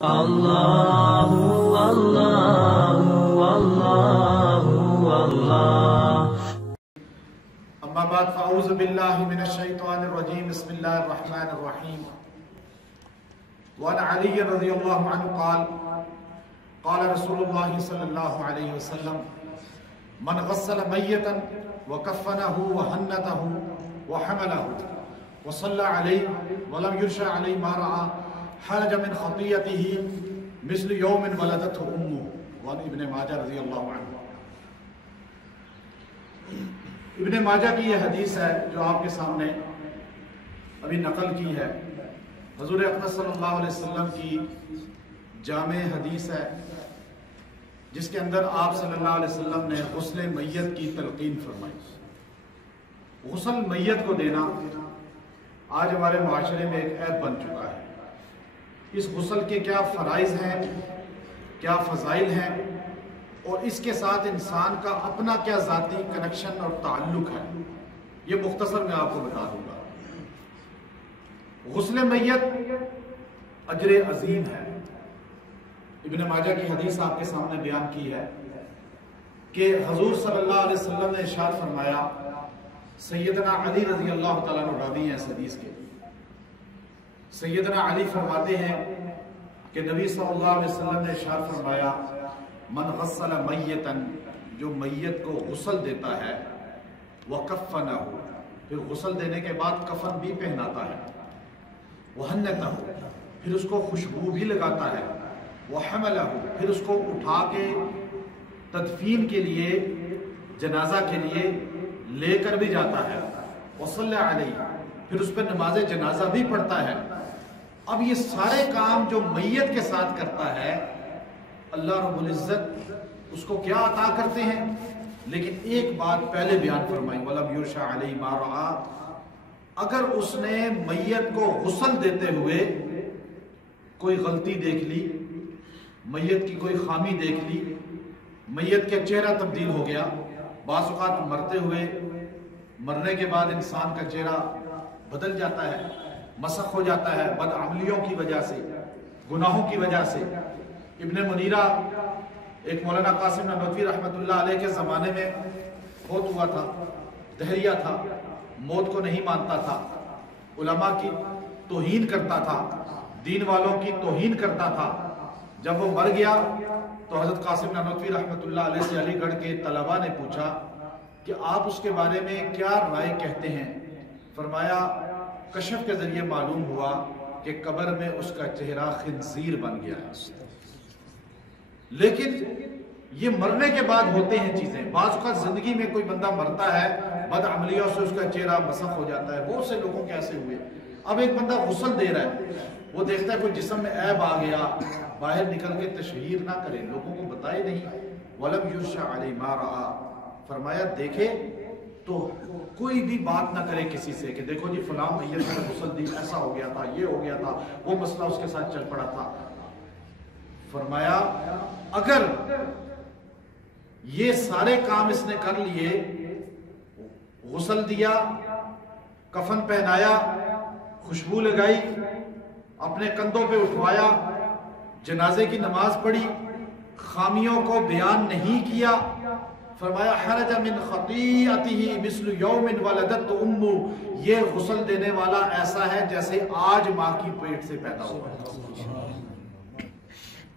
اللہ اللہ اللہ اللہ اما بعد فاعوذ باللہ من الشیطان الرجیم بسم اللہ الرحمن الرحیم وعن علی رضی اللہ عنہ قال قال رسول اللہ صلی اللہ علیہ وسلم من غسل میتا وکفنہ وہنتہ وحملہ وصلى عليه ولم يرشى عليه ما رأى حرج من خطيئته مثل يوم ولدته أمه وعن ابن ماجہ رضی اللہ عنہ۔ ابن ماجہ کی یہ حدیث ہے جو آپ کے سامنے ابھی نقل کی ہے، حضور اقدس صلی اللہ علیہ وسلم کی جامع حدیث ہے، جس کے اندر آپ صلی اللہ علیہ وسلم نے غسل میت کی تلقین فرمائی۔ غسل میت کو دینا آج ہمارے معاشرے میں ایک عیب بن چکا ہے۔ اس غسل کے کیا فرائض ہیں، کیا فضائل ہیں، اور اس کے ساتھ انسان کا اپنا کیا ذاتی کنیکشن اور تعلق ہے، یہ مختصر میں آپ کو بتا دوں گا۔ غسل میت اجر عظیم ہے۔ ابن ماجہ کی حدیث آپ کے سامنے بیان کی ہے کہ حضور صلی اللہ علیہ وسلم نے ارشاد فرمایا، سیدنا علی رضی اللہ تعالیٰ عنہ راوی ہیں اس حدیث کے، سیدنا علی فرماتے ہیں کہ نبی صلی اللہ علیہ وسلم نے ارشاد فرمایا، من غسل میتا، جو میت کو غسل دیتا ہے، وکفنہ، پھر غسل دینے کے بعد کفن بھی پہناتا ہے، وہنتہ، پھر اس کو خوشبو بھی لگاتا ہے، وحملہ، پھر اس کو اٹھا کے تدفین کے لیے، جنازہ کے لیے لے کر بھی جاتا ہے، وصلی علیہ، پھر اس پر نماز جنازہ بھی پڑھتا ہے۔ اب یہ سارے کام جو میت کے ساتھ کرتا ہے، اللہ رب العزت اس کو کیا عطا کرتے ہیں؟ لیکن ایک بات پہلے بیان فرمائی، وَلَمْ يُرْشَ عَلَيْهِ مَا رَعَى، اگر اس نے میت کو غسل دیتے ہوئے کوئی غلطی دیکھ لی، میت کی کوئی خامی دیکھ لی، میت کا چہرہ تبدیل ہو گیا، بعض اوقات مرتے ہوئے، مرنے کے بعد انسان کا چہرہ بدل جاتا ہے، مسخ ہو جاتا ہے، بدعملیوں کی وجہ سے، گناہوں کی وجہ سے۔ ابن منیرہ ایک مولانا قاسم نانوتوی رحمۃ اللہ علیہ کے زمانے میں فوت ہوا تھا، دہریہ تھا، موت کو نہیں مانتا تھا، علماء کی توہین کرتا تھا، دین والوں کی توہین کرتا تھا۔ جب وہ مر گیا تو حضرت قاسم نانوتوی رحمۃ اللہ علیہ سے علی گڑھ کے طلباء نے پوچھا کہ آپ اس کے بارے میں کیا رائے کہتے ہیں؟ فرمایا، کشف کے ذریعے معلوم ہوا کہ قبر میں اس کا چہرہ خنزیر بن گیا ہے۔ لیکن یہ مرنے کے بعد ہوتے ہیں چیزیں، بعض اوقات زندگی میں کوئی بندہ مرتا ہے، بد عملیوں سے اس کا چہرہ مسخ ہو جاتا ہے، بہت سے لوگوں کے ایسے ہوئے۔ اب ایک بندہ غسل دے رہا ہے، وہ دیکھتا ہے کوئی جسم میں عیب آ گیا، باہر نکل کے تشہیر نہ کرے، لوگوں کو بتائے نہیں، وَلَمْ يُرْشَ عَلَيْهِ مَا رَأَى، فرمایا دیکھے تو کوئی بھی بات نہ کرے کسی سے کہ دیکھو جی فلاں میت نے غسل دی، ایسا ہو گیا تھا، یہ ہو گیا تھا، وہ مسئلہ اس کے ساتھ چل پڑا تھا۔ فرمایا اگر یہ سارے کام اس نے کر لیے، غسل دیا، کفن پہنایا، خوشبو لگائی، اپنے کندھوں پہ اٹھوایا، جنازے کی نماز پڑھی، خامیوں کو بیان نہیں کیا، فرمایا حرج من خطیئتہ مثل یوم ولدت امہ، یہ غسل دینے والا ایسا ہے جیسے آج ماں کی پیٹ سے پیدا ہوا ہے،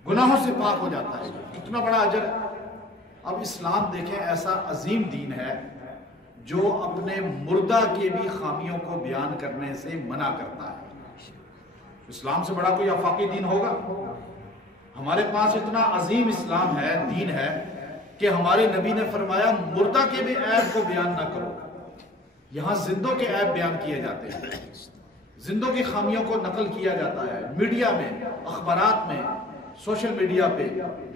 گناہوں سے پاک ہو جاتا ہے۔ اتنا بڑا اجر۔ اب اسلام دیکھیں ایسا عظیم دین ہے جو اپنے مردہ کے بھی خامیوں کو بیان کرنے سے منع کرتا ہے۔ اسلام سے بڑا کوئی آفاقی دین ہوگا؟ ہمارے پاس اتنا عظیم اسلام ہے، دین ہے، کہ ہمارے نبی نے فرمایا مردہ کے بھی عیب کو بیان نہ کرو۔ یہاں زندوں کے عیب بیان کیے جاتے ہیں، زندوں کی خامیوں کو نقل کیا جاتا ہے، میڈیا میں، اخبارات میں، سوشل میڈیا پہ،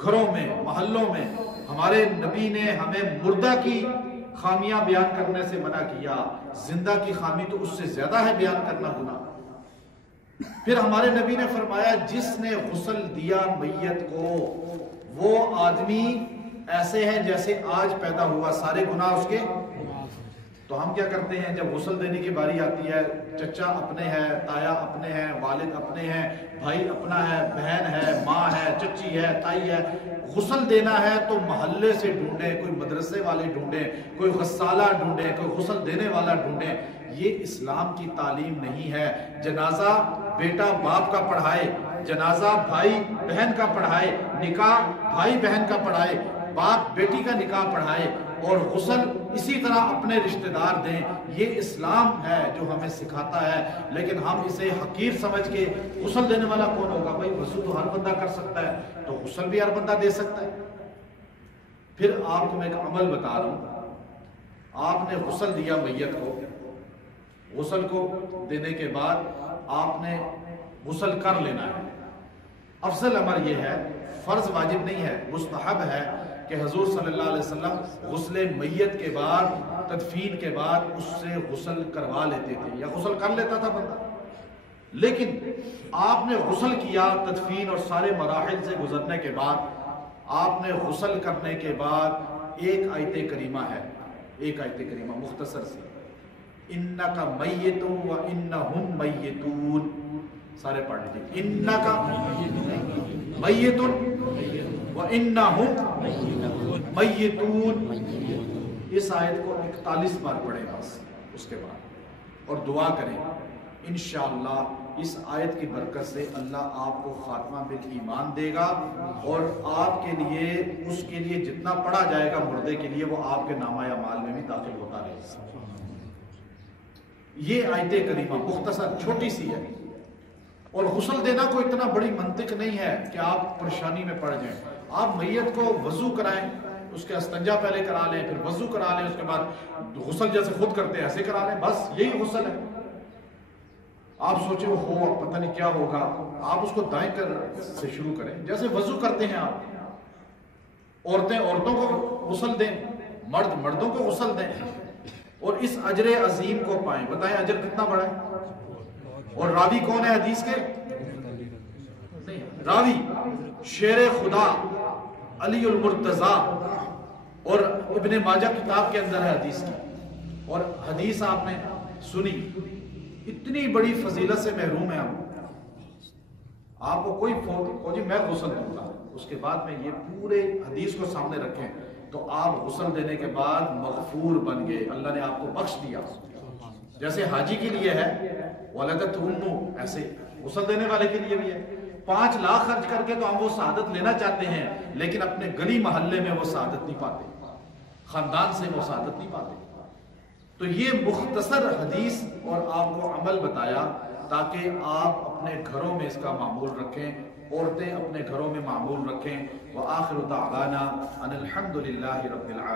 گھروں میں، محلوں میں۔ ہمارے نبی نے ہمیں مردہ کی خامیاں بیان کرنے سے منع کیا، زندہ کی خامی تو اس سے زیادہ ہے بیان کرنا گناہ۔ پھر ہمارے نبی نے فرمایا جس نے غسل دیا میت کو، وہ آدمی ایسے ہیں جیسے آج پیدا ہوا، سارے گناہ اس کے۔ تو ہم کیا کرتے ہیں جب غسل دینے کی باری آتی ہے، چچا اپنے ہیں، تایا اپنے ہیں، والد اپنے ہیں، بھائی اپنا ہے، بہن ہے، چچی ہے، تائی ہے، غسل دینا ہے تو محلے سے ڈھونڈیں، کوئی مدرسے والے ڈھونڈیں، کوئی غسالہ ڈھونڈیں، کوئی غسل دینے والا ڈھونڈیں۔ یہ اسلام کی تعلیم نہیں ہے۔ جنازہ بیٹا باپ کا پڑھائے، جنازہ بھائی بہن کا پڑھائے، نکاح بھائی بہن کا پڑھائے، باپ بیٹی کا نکاح پڑھائے، اور غسل اسی طرح اپنے رشتہ دار دیں۔ یہ اسلام ہے جو ہمیں سکھاتا ہے، لیکن ہم اسے حقیر سمجھ کے غسل دینے والا کون ہوگا؟ بھائی وضو تو ہر بندہ کر سکتا ہے، تو غسل بھی ہر بندہ دے سکتا ہے۔ پھر آپ کو میں ایک عمل بتا رہا ہوں، آپ نے غسل دیا میت کو، غسل کو دینے کے بعد آپ نے غسل کر لینا ہے۔ افضل عمل یہ ہے، فرض واجب نہیں ہے، مستحب ہے کہ حضور صلی اللہ علیہ وسلم غسل میت کے بعد، تدفین کے بعد اس سے غسل کروا لیتے تھے، یا غسل کر لیتا تھا بندہ۔ لیکن آپ نے غسل کیا، تدفین اور سارے مراحل سے گزرنے کے بعد آپ نے غسل کرنے کے بعد ایک آیت کریمہ ہے، ایک آیت کریمہ مختصر سی، انک میت و انہم میتون، سارے پڑھ لیجیے، انک میت و انہم میتون۔ اس آیت کو 41 بار پڑھیں بس اس کے بعد، اور دعا کریں انشاءاللہ اس آیت کی برکت سے اللہ آپ کو خاتمہ بالایمان دے گا، اور آپ کے لیے، اس کے لیے جتنا پڑھا جائے گا مردے کے لیے، وہ آپ کے نامہ اعمال میں بھی داخل ہوتا رہے گا۔ یہ آیت کریمہ مختصر چھوٹی سی ہے، اور غسل دینا کوئی اتنا بڑی منطق نہیں ہے کہ آپ پریشانی میں پڑ جائیں۔ آپ میت کو وضو کرائیں، اس کے استنجا پہلے کرا لیں، پھر وضو کرا لیں، اس کے بعد غسل جیسے خود کرتے ہیں ایسے کرا لیں، بس یہی غسل ہے۔ آپ سوچیں ہو پتہ نہیں کیا ہوگا، آپ اس کو دائیں کر سے شروع کریں، جیسے وضو کرتے ہیں آپ۔ عورتیں عورتوں کو غسل دیں، مرد مردوں کو غسل دیں، اور اس اجر عظیم کو پائیں۔ بتائیں اجر کتنا بڑا ہے؟ اور راوی کون ہے حدیث کے؟ راوی شیر خدا علی المرتضی، اور ابن ماجہ کتاب کے اندر ہے حدیث کی، اور حدیث آپ نے سنی، اتنی بڑی فضیلت سے محروم ہے ہم۔ آپ کو کوئی فوت جی میں غسل دوں گا، اس کے بعد میں یہ پورے حدیث کو سامنے رکھیں تو آپ غسل دینے کے بعد مغفور بن گئے، اللہ نے آپ کو بخش دیا۔ جیسے حاجی کے لیے ہے ولدت امہ، ایسے غسل دینے والے کے لیے بھی ہے۔ 5 لاکھ خرچ کر کے تو ہم وہ سعادت لینا چاہتے ہیں، لیکن اپنے گلی محلے میں وہ سعادت نہیں پاتے، خاندان سے وہ سعادت نہیں پاتے۔ تو یہ مختصر حدیث اور آپ کو عمل بتایا تاکہ آپ اپنے گھروں میں اس کا معمول رکھیں، عورتیں اپنے گھروں میں معمول رکھیں۔ وآخر دعوانا ان الحمد للہ رب العالمین۔